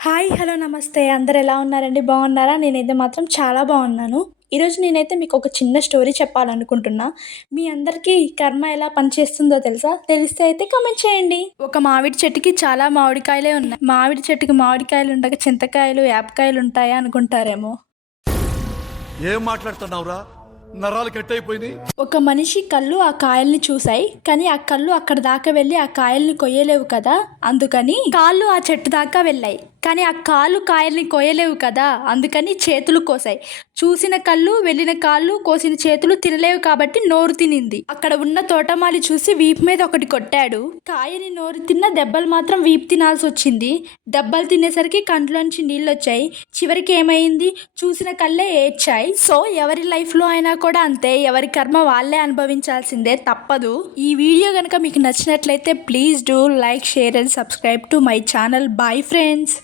Hi hello నమస్తే. అందరు ఎలా ఉన్నారండి? బాగున్నారా? నేనైతే మాత్రం చాలా బాగున్నాను. ఈరోజు నేనైతే మీకు ఒక చిన్న స్టోరీ చెప్పాలనుకుంటున్నా. మీ అందరికీ కర్మ ఎలా పనిచేస్తుందో తెలుసా? తెలిస్తే అయితే కమెంట్ చేయండి. ఒక మామిడి చెట్టుకి చాలా మామిడికాయలే ఉన్నాయి. మామిడి చెట్టుకి మామిడికాయలు ఉండగా చింతకాయలు యాపకాయలు ఉంటాయా అనుకుంటారేమో? ఏం మాట్లాడుతున్నావురా? నరాలు కట్ అయిపోయింది ఒక మనిషి కళ్ళు ఆ కాయల్ని చూశాయి. కానీ ఆ కళ్ళు అక్కడ దాకా వెళ్ళి ఆ కాయల్ని కొయ్యలేవు కదా? అందుకని కాళ్ళు ఆ చెట్టు దాకా వెళ్ళాయి. కానీ ఆ కాళ్ళు కాయల్ని కోయలేవు కదా అందుకని చేతులు కోసాయి. చూసిన కళ్ళు వెళ్ళిన కాళ్ళు కోసిన చేతులు తినలేవు కాబట్టి నోరు తినింది. అక్కడ ఉన్న తోటమాలి చూసి వీపు మీద ఒకటి కొట్టాడు. కాయని నోరు తిన్న దెబ్బలు మాత్రం వీపు తినాల్సి వచ్చింది. దెబ్బలు తినేసరికి కంట్లోంచి నీళ్ళు వచ్చాయి చివరికి ఏమైంది? చూసిన కళ్ళే ఏడ్చాయి. సో ఎవరి లైఫ్లో అయినా కూడా అంతే. ఎవరి కర్మ వాళ్ళే అనుభవించాల్సిందే తప్పదు. ఈ వీడియో కనుక మీకు నచ్చినట్లయితే please do like share and subscribe to my channel. Bye friends.